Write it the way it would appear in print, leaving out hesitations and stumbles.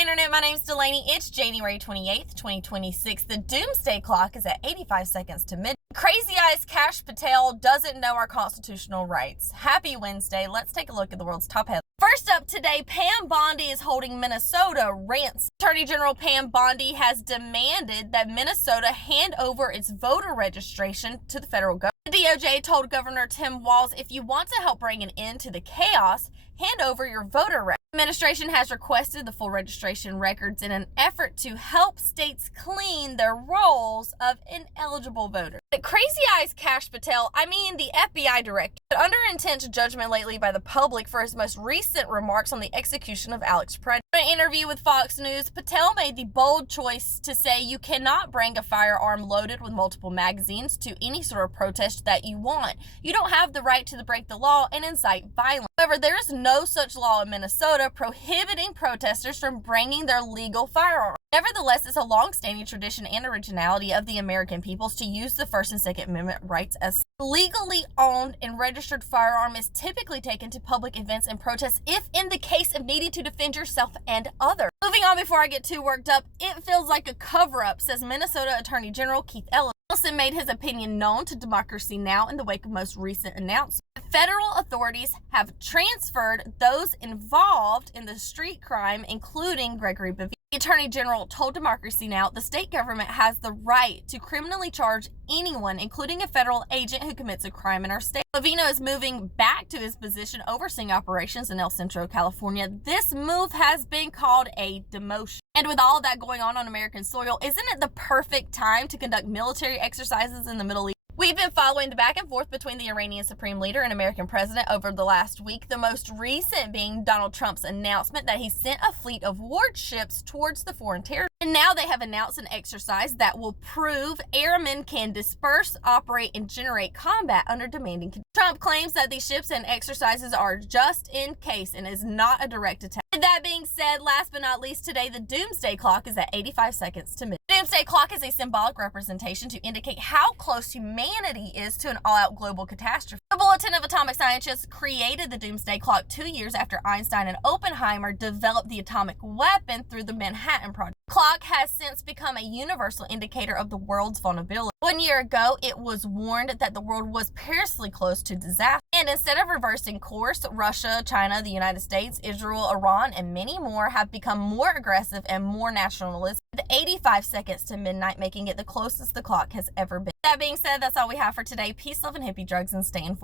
Internet, my name's Delaney. It's January 28th, 2026. The doomsday clock is at 85 seconds to midnight. Crazy Eyes Kash Patel doesn't know our constitutional rights. Happy Wednesday. Let's take a look at the world's top headlines. First up today, Pam Bondi is holding Minnesota ransom. Attorney General Pam Bondi has demanded that Minnesota hand over its voter registration to the federal government. The DOJ told Governor Tim Walz, if you want to help bring an end to the chaos, hand over your voter record. The administration has requested the full registration records in an effort to help states clean their rolls of ineligible voters. But Crazy Eyes Kash Patel, the FBI director, under intense judgment lately by the public for his most recent remarks on the execution of Alex Preddy. In an interview with Fox News, Patel made the bold choice to say you cannot bring a firearm loaded with multiple magazines to any sort of protest that you want. You don't have the right to break the law and incite violence. However, there is no such law in Minnesota prohibiting protesters from bringing their legal firearms. Nevertheless, it's a long-standing tradition and originality of the American peoples to use the First and Second Amendment rights as legally owned and registered firearm is typically taken to public events and protests if in the case of needing to defend yourself and others. Moving on before I get too worked up, it feels like a cover-up, says Minnesota Attorney General Keith Ellison. Ellison made his opinion known to Democracy Now! In the wake of most recent announcements. Federal authorities have transferred those involved in the street crime, including Gregory Bavino. The Attorney General told Democracy Now! The state government has the right to criminally charge anyone, including a federal agent who commits a crime in our state. Bavino is moving back to his position overseeing operations in El Centro, California. This move has been called a demotion. And with all that going on American soil, isn't it the perfect time to conduct military exercises in the Middle East? We've been following the back and forth between the Iranian Supreme Leader and American President over the last week, the most recent being Donald Trump's announcement that he sent a fleet of warships towards the foreign territory. And now they have announced an exercise that will prove airmen can disperse, operate, and generate combat under demanding conditions. Trump claims that these ships and exercises are just in case and is not a direct attack. With that being said, last but not least, today the doomsday clock is at 85 seconds to midnight. Doomsday clock is a symbolic representation to indicate how close humanity is to an all-out global catastrophe. The Bulletin of Atomic Scientists created the doomsday clock 2 years after Einstein and Oppenheimer developed the atomic weapon through the Manhattan Project. The clock has since become a universal indicator of the world's vulnerability. 1 year ago, it was warned that the world was perilously close to disaster. And instead of reversing course, Russia, China, the United States, Israel, Iran, and many more have become more aggressive and more nationalistic, with 85 seconds to midnight making it the closest the clock has ever been. That being said, that's all we have for today. Peace, love, and hippie drugs, and stay informed.